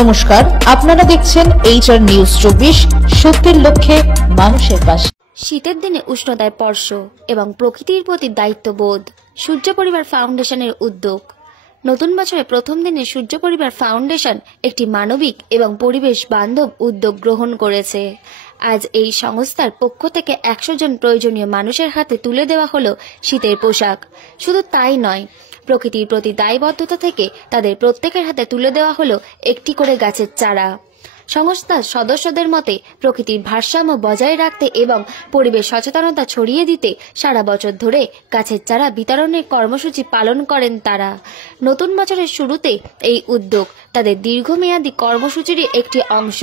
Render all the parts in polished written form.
নমস্কার, আপনারা দেখছেন HR নিউজ 24, সত্যের লক্ষ্যে মানুষের পাশে। শীতের দিনে উষ্ণতায় স্পর্শ এবং প্রকৃতির প্রতি দায়িত্ববোধ। সূর্য পরিবার ফাউন্ডেশনের উদ্যোগ। নতুন বছরের প্রথম দিনে সূর্য পরিবার ফাউন্ডেশন একটি মানবিক এবং পরিবেশ বান্ধব উদ্যোগ গ্রহণ করেছে। আজ এই সংস্থার পক্ষ থেকে 100 জন প্রয়োজনীয় মানুষের হাতে তুলে দেওয়া হলো শীতের পোশাক। শুধু তাই নয়, প্রকৃতির প্রতি দায়বদ্ধতা থেকে তাদের প্রত্যেকের হাতে তুলে দেওয়া হলো একটি করে গাছের চারা। সংস্থার সদস্যদের মতে প্রকৃতির ভারসাম্য বজায় রাখতে এবং পরিবেশ সচেতনতা ছড়িয়ে দিতে সারা বছর ধরে গাছের চারা বিতরণের কর্মসূচি পালন করেন তারা। নতুন বছরের শুরুতে এই উদ্যোগ তাদের দীর্ঘমেয়াদী কর্মসূচির একটি অংশ।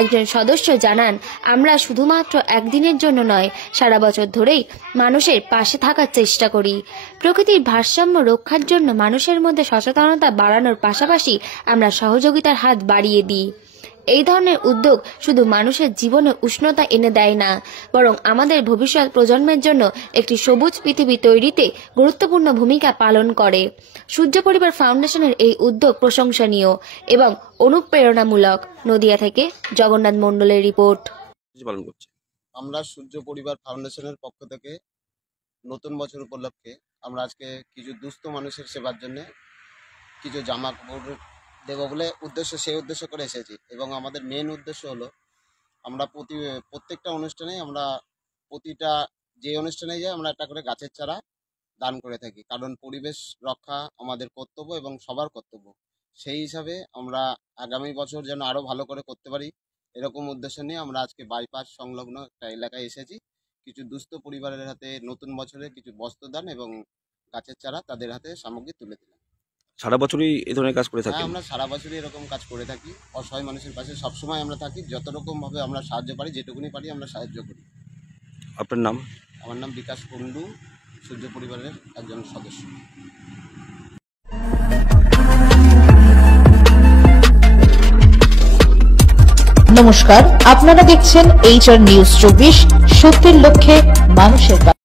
একজন সদস্য জানান, আমরা শুধুমাত্র একদিনের জন্য নয়, সারা বছর ধরেই মানুষের পাশে থাকার চেষ্টা করি। প্রকৃতির ভারসাম্য রক্ষার জন্য মানুষের মধ্যে সচেতনতা বাড়ানোর পাশাপাশি আমরা সহযোগিতার হাত বাড়িয়ে দিই। এই ধরনের উদ্যোগ শুধু মানুষের জীবনে উষ্ণতা এনে দেয় না, বরং আমাদের ভবিষ্যৎ প্রজন্মের জন্য একটি সবুজ পৃথিবী তৈরিতে গুরুত্বপূর্ণ ভূমিকা পালন করে। সূর্য পরিবার ফাউন্ডেশনের এই উদ্যোগ প্রশংসনীয় এবং অনুপ্রেরণামূলক। নদিয়া থেকে জগন্নাথ মণ্ডলের রিপোর্ট। আমরা সূর্য পরিবার ফাউন্ডেশনের পক্ষ থেকে নতুন বছর উপলক্ষে আমরা আজকে কিছু দুস্থ মানুষের সেবার জন্য কিছু জামা কাপড় দেব বলে সেই উদ্দেশ্য করে এসেছি। এবং আমাদের মেন উদ্দেশ্য হলো আমরা প্রত্যেকটা অনুষ্ঠানে প্রতিটা যে অনুষ্ঠানে যাই আমরা একটা করে গাছের চারা দান করে থাকি, কারণ পরিবেশ রক্ষা আমাদের কর্তব্য এবং সবার কর্তব্য। সেই হিসাবে আমরা আগামী বছর যেন আরও ভালো করে করতে পারি, এরকম উদ্দেশ্য নিয়ে আমরা আজকে বাইপাস সংলগ্ন একটা এলাকায় এসেছি। কিছু দুস্থ পরিবারের হাতে নতুন বছরে কিছু বস্ত্রদান এবং গাছের চারা তাদের হাতে সামগ্রী তুলে দিলাম। সারা বছরই এই ধরনের কাজ করে থাকি? আমরা সারা বছরই এরকম কাজ করে থাকি। অসহায় মানুষের পাশে সবসময় আমরা থাকি, যত রকম ভাবে আমরা সাহায্য পারি, যেটুকুনি পারি আমরা সাহায্য করি। আপনার নাম? আমার নাম বিকাশ কুন্ডু, সূর্য পরিবারের একজন সদস্য। নমস্কার, আপনারা দেখছেন HR নিউজ 24, সত্যের লক্ষ্যে মানুষের পাশে।